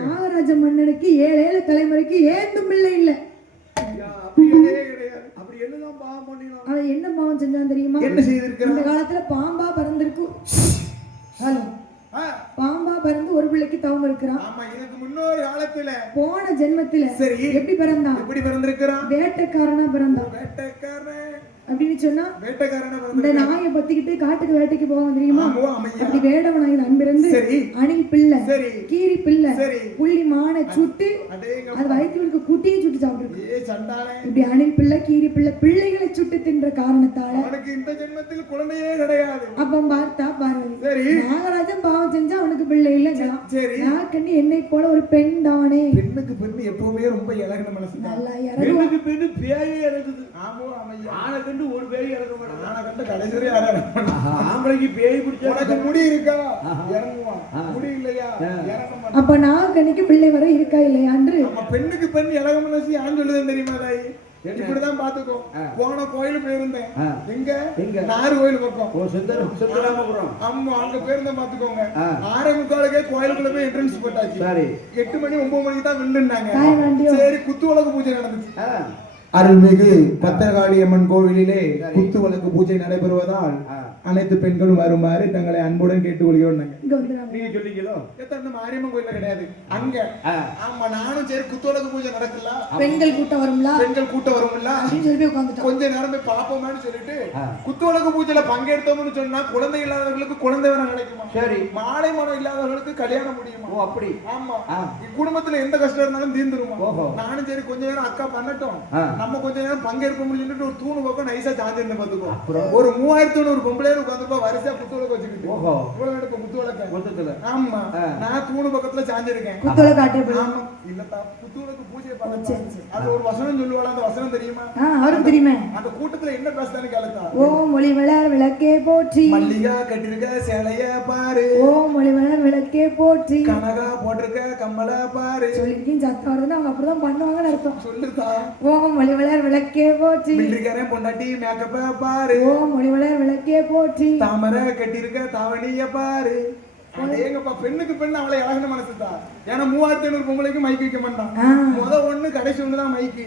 நாகராஜ மன்னனுக்கு 7 தலைமுறைக்கு ஏந்தும் பிள்ளை இல்ல. அவன் என்ன பாவம் செஞ்சான் தெரியுமா? இந்த காலத்துல பாம்பா பறந்திருக்கு. பாம்பா பறந்து ஒரு பிள்ளைக்கு தவம் இருக்கிறான். முன்னொரு காலத்துல போன ஜென்மத்துல எப்படி பிறந்தான்? எப்படி பிறந்திருக்கிறான்? வேட்டைக்காரனா பிறந்தான். அப்படின்னு சொன்னா இந்த நாயை பத்திக்கிட்டு காட்டுக்கு வேட்டைக்கு போவாங்க தெரியுமா? அப்படி வேடவனாய் அன்பிருந்து அணில் பிள்ளை, கீரி பிள்ளை, புள்ளி மானை சுட்டு அது வயிற்றுக்கு குட்டியை சுட்டு சாப்பிட்டு இப்படி அணில் பிள்ளை, கீரி பிள்ளை பிள்ளைகளை சுட்டு தின்ற காரணத்தால இந்த ஜென்மத்தில் குழந்தையே கிடையாது. அப்ப பார்த்தா பார்வதி நாகராஜன் பாவம் செஞ்சா அவனுக்கு பிள்ளை இல்ல. நாகக்கண்ணி என்னை போல ஒரு பெண் தானே. பெண்ணுக்கு பெண்ணு எப்பவுமே ரொம்ப இலகின மனசு. நல்லா பெண்ணுக்கு பெண்ணு பேயே இறங்குது. ஆனை கண்டு ஒரு பேய் இறங்க மாட்டான். ஆனை கண்டு கடைசி ஆம்பளைக்கு பேய் பிடிச்சா முடி இருக்கா இறங்குவான், முடி இல்லையா இறங்க மாட்டான். அப்ப நாகக்கண்ணிக்கு பிள்ளை வர இருக்கா இல்லையா என்று பெண்ணுக்கு பெண் இலக மனசு யான்னு சொல்லுதுன்னு தெரியுமா? தாய் இப்படிதான் பாத்துக்கோ. போன கோயிலுக்கு போயிருந்தேன். எங்க நாறு கோயில் பக்கம் சுந்தராமபுரம். ஆமா, அங்க போயிருந்தேன் பாத்துக்கோங்க. 6:45 கோயிலுக்குள்ள போய் என்ட்ரன்ஸ் போட்டாச்சு. 8 மணி 9 மணிக்கு தான் வில்லுன்னாங்க. சரி, குத்து விளக்கு பூஜை நடந்துச்சு. அருள்மிகு பத்திரகாளியம்மன் கோவிலிலே குத்து விளக்கு பூஜை நடைபெறுவதால் அனைத்து பெண்களும் வருமாறு தங்களை அன்புடன் கேட்டுக்கொள்கிறோம். நீங்க சொல்லிங்களோ? மாரியம்மன் கோயில கிடையாது அங்க. ஆமா, நானும் சரி குத்து விளக்கு பூஜை நடக்கல, பெண்கள் கூட்டம் வரும்ல, பெண்கள் கூட்டம் வரும்ல, கொஞ்ச நேரம் போய் பாப்போம்னு சொல்லிட்டு குத்து விளக்கு பூஜையில பங்கெடுத்தோம்னு சொன்னா குழந்தை இல்லாதவர்களுக்கு குழந்தை வரம் கிடைக்குமா? சரி. மாலை மனம் இல்லாதவர்களுக்கு கல்யாணம் முடியுமா? ஓ அப்படி. ஆமா, குடும்பத்துல எந்த கஷ்டம் இருந்தாலும் தீர்ந்துருமா? நானும் சரி கொஞ்ச நேரம் அக்கா பண்ணட்டும், நம்ம கொஞ்ச நேரம் பங்கேற்க முடியும்னு ஒரு தூணு பக்கம் நைசா சாஞ்சிருந்து பாத்துக்கோ. ஒரு 3000 பொம்பளை உட்காந்துப்பா வரிசையா குத்து விளக்கு வச்சுக்கிட்டு குத்து விளக்கு. ஆமா, நான் தூணு பக்கத்துல சாஞ்சிருக்கேன். குத்து விளக்கு ஆட்டே ஆமா இல்லப்பா, குத்து விளக்கு பூஜை பண்ண அது ஒரு வசனம் சொல்லுவாங்க. அந்த வசனம் தெரியுமா? அவருக்கு தெரியுமே. அந்த கூட்டத்துல என்ன பேசுதான்னு கேளுக்கா. ஓ மொழி வளர் விளக்கே போற்றி, மல்லிகா கட்டிருக்க சேலைய பாரு, ஓ மொழி வளர் விளக்கே போற்றி, கனகா போட்டிருக்க கம்மல பாரு. சொல்லிருக்கீங்க சத்தம் வருதுன்னு அவங்க அப்படிதான் பண்ணுவாங்கன்னு அர்த்தம். சொல்லுதா. ஓ மொழி வளர் விளக்கே போற்றி, மில்லிக்காரன் பொண்டாட்டி மேக்கப்ப பாரு, ஓ மொழி வளர் விளக்கே போற்றி, தாமரை கட்டிருக்க தாவணிய பாரு. எங்கப்பா பெண்ணுக்கு பெண்ணு அவளை இலகின மனசுதான். ஏன்னா 3500 பொம்பளைக்கு மைக் வைக்க மாட்டான். ஒண்ணு கடைசி ஒண்ணுதான் மைக்கு.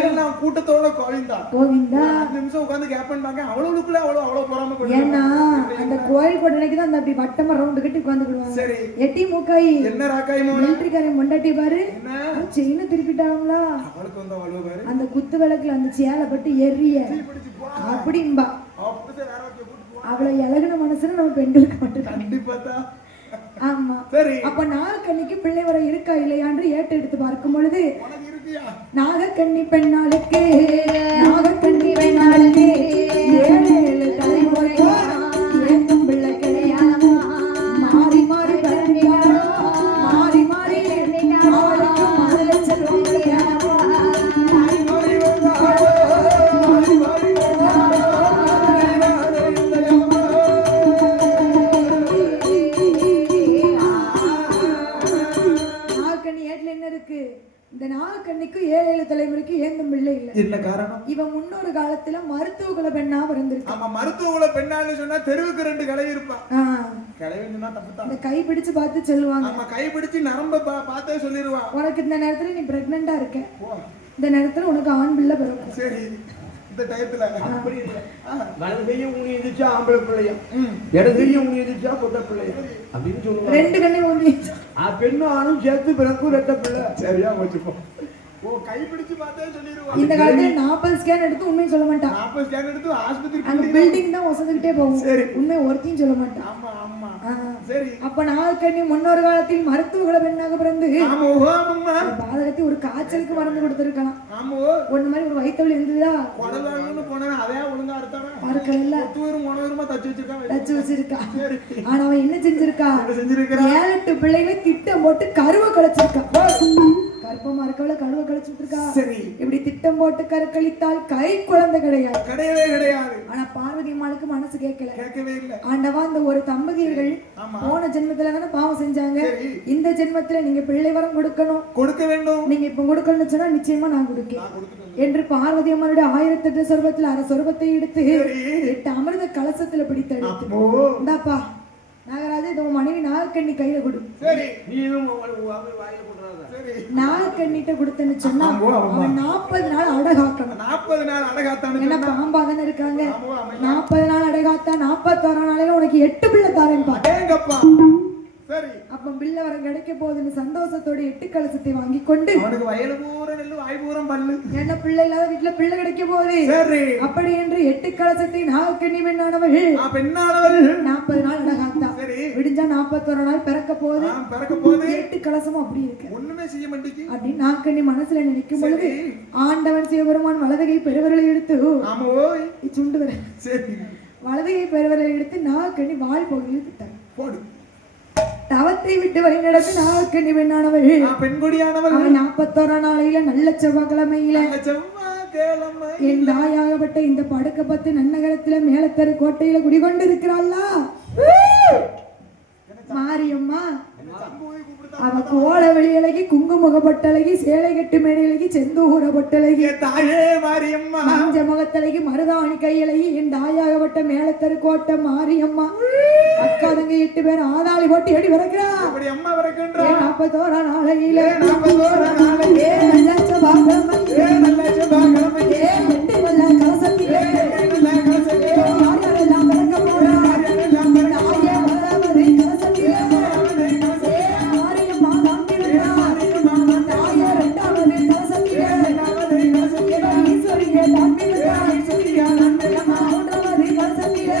எல்லாம் கூட்டத்தோட கோவிந்தா 5 நிமிஷம் உட்காந்து கேட்பாங்க. அவளுக்குள்ள அவ்வளவு பொறாம. ஏன்னா அந்த கோயில் கொட்டனைக்கு தான் அந்த அப்படி வட்டமா ரவுண்டு கட்டி உட்காந்துக்கிடுவாங்க. சரி, எட்டி மூக்காய் என்ன ராக்காய் மிலிட்டரிக்காரன் பொண்டாட்டி பாரு, செயினை திருப்பிட்டாங்களா அவளுக்கு வந்து அவ்வளவு பாரு. அந்த குத்து விளக்குல அந்த சேலை பட்டு எரிய அப்படிம்பா. அவ்வளவு இலகுன மனசுன்னு நம்ம பெண்களுக்கு மட்டும் கண்டிப்பா. ஆமா, சரி. அப்ப நாகக்கண்ணிக்கு பிள்ளை வர இருக்கா இல்லையான்னு ஏட்டு எடுத்து பார்க்கும் பொழுது நாகக்கண்ணி பெண்ணாளுக்கு 7 தலைமுறை ஏந்தும் பிள்ளை கிடையாது. மாறி மாறி மாறி மாறி இந்த நாகக்கண்ணிக்கு 7 தலைமுறைக்கு ஏந்தும் பிள்ளை இல்ல. என்ன காரணம்? இவன் முன்னொரு காலத்துல மருத்துவ குல பெண்ணா பிறந்திருக்கு. ஆமா, மருத்துவ குல பெண்ணான்னு சொன்னா தெருவுக்கு 2 கிளவி இருப்பா. கிளவின்னு சொன்னா தப்புதான். இந்த கை பிடிச்சு பார்த்து சொல்லுவாங்க. ஆமா, கை பிடிச்சு நரம்ப பார்த்தே சொல்லிடுவா. உனக்கு இந்த நேரத்துல நீ பிரெக்னண்டா இருக்க, இந்த நேரத்துல உனக்கு ஆண் பிள்ளை பிறக்கும். சரி, இந்த டயத்துல அப்படி இல்ல. வலது கையை ஊனி எதிர்ச்சா ஆம்பளை பிள்ளையும், இடது கையை ஊனி எதிர்ச்சா பொட்டை பிள்ளையும் அப்படின்னு சொல்லுவாங்க. 2 கண்ணையும் ஊனி பெண்ணும் ஆணும் சேர்த்து பிறக்கும் 2 பிள்ளை. சரியா வச்சுப்போம். கை பிடிச்சு பார்த்தே சொல்லிடுவா. இந்த காலத்துல 40 ஸ்கேன் எடுத்து உண்மையை சொல்ல மாட்டான். 40 ஸ்கேன் எடுத்து ஆஸ்பத்திரிக்கு அந்த பில்டிங் தான் ஒசந்துக்கிட்டே போகும். சரி, உண்மை ஒருத்தையும் சொல்ல மாட்டான். ஆமா ஆமா. சரி, அப்ப நாகக்கண்ணி முன்னொரு காலத்தில் மருத்துவ குல பெண்ணாக பிறந்து பாதகத்தை ஒரு காய்ச்சலுக்கு மருந்து கொடுத்திருக்கலாம். ஆமா, ஒண்ணு மாதிரி ஒரு வயிற்றுல இருந்ததா கொடலான்னு போனவன் அதே ஒழுங்கா அறுத்தானே பார்க்கல. ஒத்துவரும் மனோரமா தச்சு வச்சிருக்கா. ஆனா அவன் என்ன செஞ்சிருக்கா? 7-8 பிள்ளைகளை திட்டம் போட்டு கருவை கலைச்சிருக்கா. கற்பமா இருக்கவள கழுவ கழிச்சுட்டு இருக்கா. சரி. இப்படி திட்டம் போட்டு கருக்கழித்தால் கை குழந்தை கிடையாது. கிடையவே கிடையாது. ஆனா பார்வதி அம்மாளுக்கு மனசு கேட்கவே இல்ல. ஆண்டவா இந்த ஒரு தம்பதியர்கள் போன ஜென்மத்துல தானே பாவம் செஞ்சாங்க. இந்த ஜென்மத்துல நீங்க பிள்ளை வரம் கொடுக்க வேண்டும். நீங்க இப்ப கொடுக்கணும்னு சொன்னா நிச்சயமா நான் கொடுக்கேன் என்று பார்வதி அம்மனுடைய 1008 சொர்பத்தில் அரை சொர்பத்தை எடுத்து 8 அமிர்த கலசத்துல பிடித்தெடுத்து இந்தாப்பா நாகராஜா இது உன் மனைவி நாகக்கண்ணி கையில கொடு. நாகக்கண்ணிட்ட கொடுத்தேன்னு சொன்னா அவன் 40 நாள் அடகாக்கணும். 40 நாள் அடகாத்தான். என்ன பாம்பா தானே இருக்காங்க. 40 நாள் அடகாத்தா 41 நாளையில உனக்கு 8 பிள்ளை தாரேன் பாருங்கப்பா. சரி. அப்ப பிள்ளை வர கிடைக்க போகுதுன்னு சந்தோஷத்தோட 8 கலசத்தை வாங்கி கொண்டு அவனுக்கு வயலு பூரா நெல்லு வாய் பூரா பல்லு என்ன பிள்ளை இல்லாத வீட்டுல பிள்ளை கிடைக்க போகுது. சரி. அப்படி என்று 8 கலசத்தை நாகக்கண்ணி பெண்ணானவள் 40 நாள் அடகாத்தா. விடிஞ்சா 41 நாள் பிறக்க போகுது. 8 கலசமும் அப்படி இருக்கு. ஒண்ணுமே செய்ய மாட்டேங்குது அப்படி நாகக்கண்ணி மனசுல நினைக்கும் பொழுது ஆண்டவன் சிவபெருமான் வலதுகை பெருவரலை எடுத்து சுண்டு வர வலதுகை பெருவரலை எடுத்து நாகக்கண்ணி வால் பகுதியில் திட்டார். போடு. தவத்தை விட்டு வழி நடந்து நாகக்கண்ணி பெண்ணானவள் பெண்கொடியானவள் 41 நாளையில நல்ல செவ்வாய்க்கிழமையில என் தாயாகப்பட்ட இந்த படுக்க பத்து நன்னகரத்துல மேலத்தரு கோட்டையில குடிகொண்டு இருக்கிறாள்ல மாரியம்மா. அவ கோல வெளியழகி குங்குமுக பொட்டழகி சேலை கட்டு மேடையழகி செந்தூர பொட்டழகி தாயே மாரியம்மா மஞ்ச முகத்தழகி மருதாணி கையழகி என் தாயாகப்பட்ட மேலத்தரு கோட்டை மாரியம்மா. அக்கா தங்க 8 பேர் ஆதாளி போட்டு எடி வரக்கிறா. 41 நாளையில நல்ல செவ்வாய்க்கிழமை 8 நல்ல கலசத்திலே யாரெல்லாம் பிறக்க போறா தாயே வரவரை கலசத்திலே மாரியம்மா தாங்கிருந்தா தாயே 2வது கலசத்திலே ஈஸ்வரியே தாங்கிருந்தா 3வது கலசத்திலே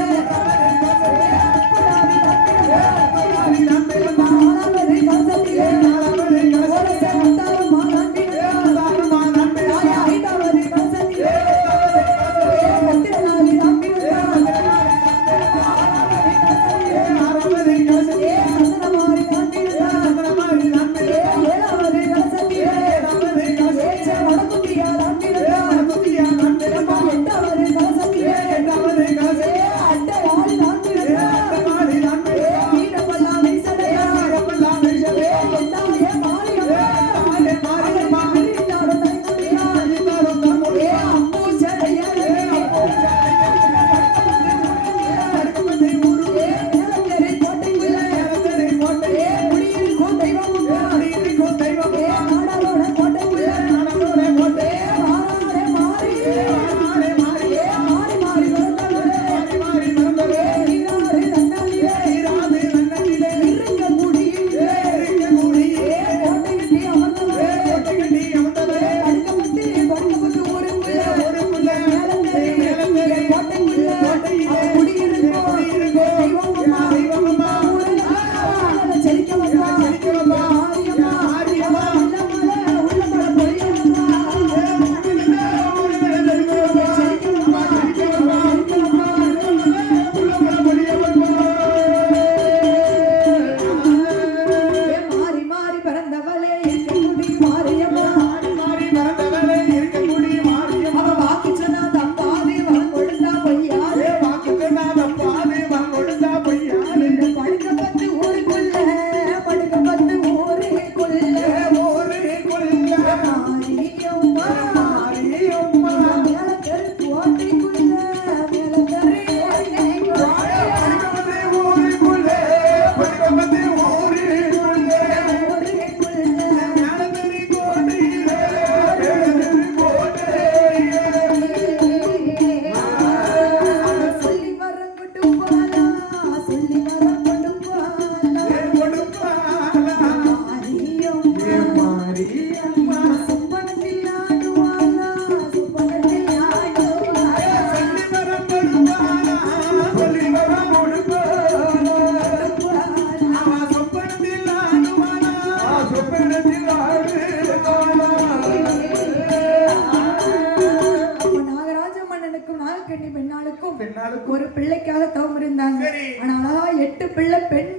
ஆமா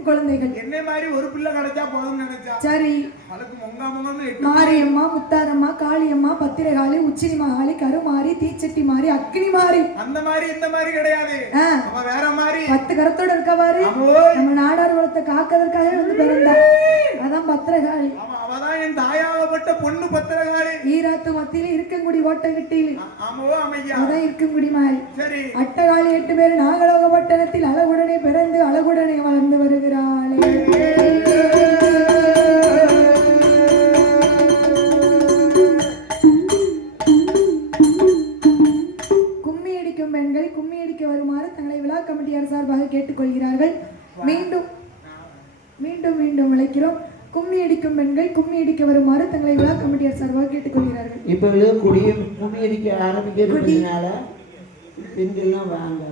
குழந்தைகள். என்ன மாதிரி ஒரு பிள்ளை கிடைச்சா போதும்னு நினைச்சா சரி. அதுக்கு மொங்காமொங்கன்னு மாரியம்மா, முத்தாரம்மா, காளியம்மா, பத்திரகாளி, உச்சினி மகாளி, கருமாரி, தீச்சட்டி மாறி, அக்னி மாறி. அந்த மாதிரி இந்த மாதிரி கிடையாது. அவ வேற மாதிரி 10 கரத்தோட இருக்கவாரு. நம்ம நாடார் குலத்தை காக்கிறதுக்காக வந்து பிறந்தா. அதான் பத்திரகாளி. அவதான் என் தாயாகப்பட்ட பொண்ணு பத்திரகாளி. ஈராத்து மத்தியில இருக்கங்குடி ஓட்டகிட்டியில். ஆமாவோ அம்மையா. அதான் இருக்கங்குடி மாறி. சரி. அட்டகாளி 8 பேர் நாகலோக பட்டணத்தில் அழகுடனே பிறந்து அழகுடனே வளர்ந்து வருகிறாளே. கும்மி அடிக்கும் பெண்கள் கும்மி அடிக்க வருமாறு தங்களை விழா கமிட்டியார் சார்பாக கேட்டுக்கொள்கிறார்கள். மீண்டும் மீண்டும் மீண்டும் விளைக்கிறோம். கும்மி அடிக்கும் பெண்கள் கும்மி அடிக்க வருமாறு தங்களை விழா கமிட்டியார் சார்பாக கேட்டுக்கொள்கிறார்கள். இப்ப கும்மி அடிக்க ஆரம்பிக்கிறதுனால பெண்கள்லாம் வாங்க